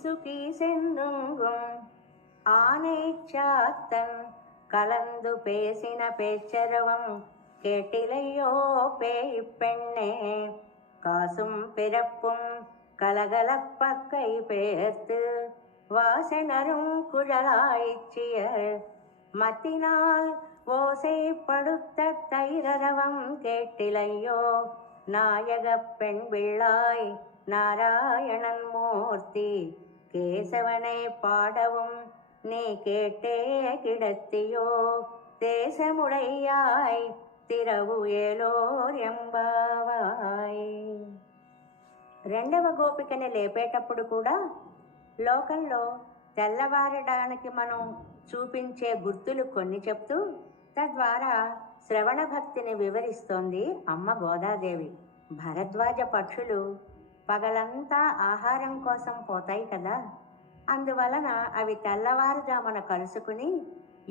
சுகி சென்றுங்கும் ஆனை சாத்தன் கலந்து பேசின பேச்சரவம் கேட்டிலையோ பேய் பெண்ணே காசும் பிறப்பும் கலகலப்பக்கை பேர்த்து வாசனரும் குழலாய்ச்சியர் மத்தினால் ஓசைப்படுத்த தைரரவம் கேட்டிலையோ நாயகப் பெண் பிள்ளாய் நாராயணன் மூர்த்தி கேசவனை பாடவும் நீ கேட்டே கிடத்தியோ దేశముడయ్యాయ్ తిరవు ఏలోర్ ఎంబావాయ్. రెండవ గోపికని లేపేటప్పుడు కూడా లోకంలో తెల్లవారడానికి మనం చూపించే గుర్తులు కొన్ని చెప్తూ తద్వారా శ్రవణ భక్తిని వివరిస్తోంది అమ్మ గోదాదేవి. భరద్వాజ పక్షులు పగలంతా ఆహారం కోసం పోతాయి కదా, అందువలన అవి తెల్లవారుజామున కలుసుకుని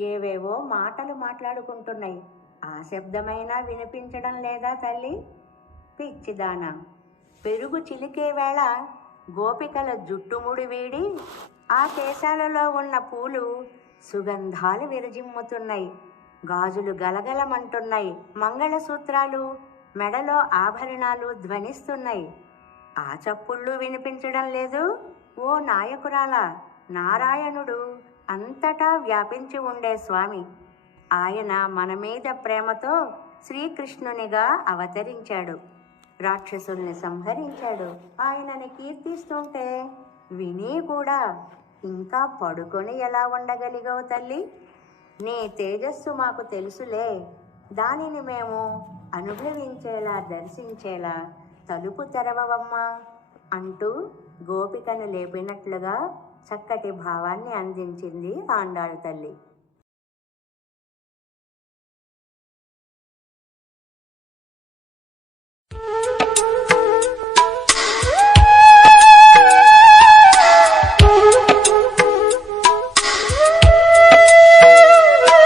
ఏవేవో మాటలు మాట్లాడుకుంటున్నాయి. ఆ శబ్దమైనా వినిపించడం లేదా తల్లి? పిచ్చిదానా, పెరుగు చిలికే వేళ గోపికల జుట్టుముడి వీడి ఆ కేశాలలో ఉన్న పూలు సుగంధాలు విరజిమ్ముతున్నాయి, గాజులు గలగలమంటున్నాయి, మంగళసూత్రాలు మెడలో ఆభరణాలు ధ్వనిస్తున్నాయి. ఆ చప్పుళ్ళు వినిపించడం లేదు? ఓ నాయకురాలా, నారాయణుడు అంతటా వ్యాపించి ఉండే స్వామి. ఆయన మన మీద ప్రేమతో శ్రీకృష్ణునిగా అవతరించాడు, రాక్షసుల్ని సంహరించాడు. ఆయనని కీర్తిస్తుంటే విని కూడా ఇంకా పడుకొని ఎలా ఉండగలిగావు తల్లి? నీ తేజస్సు మాకు తెలుసులే, దానిని మేము అనుభవించేలా దర్శించేలా తలుపు తెరవవమ్మా అంటూ గోపికను లేపినట్లుగా చక్కటి భావాన్ని అందించింది ఆండాళ్ తల్లి.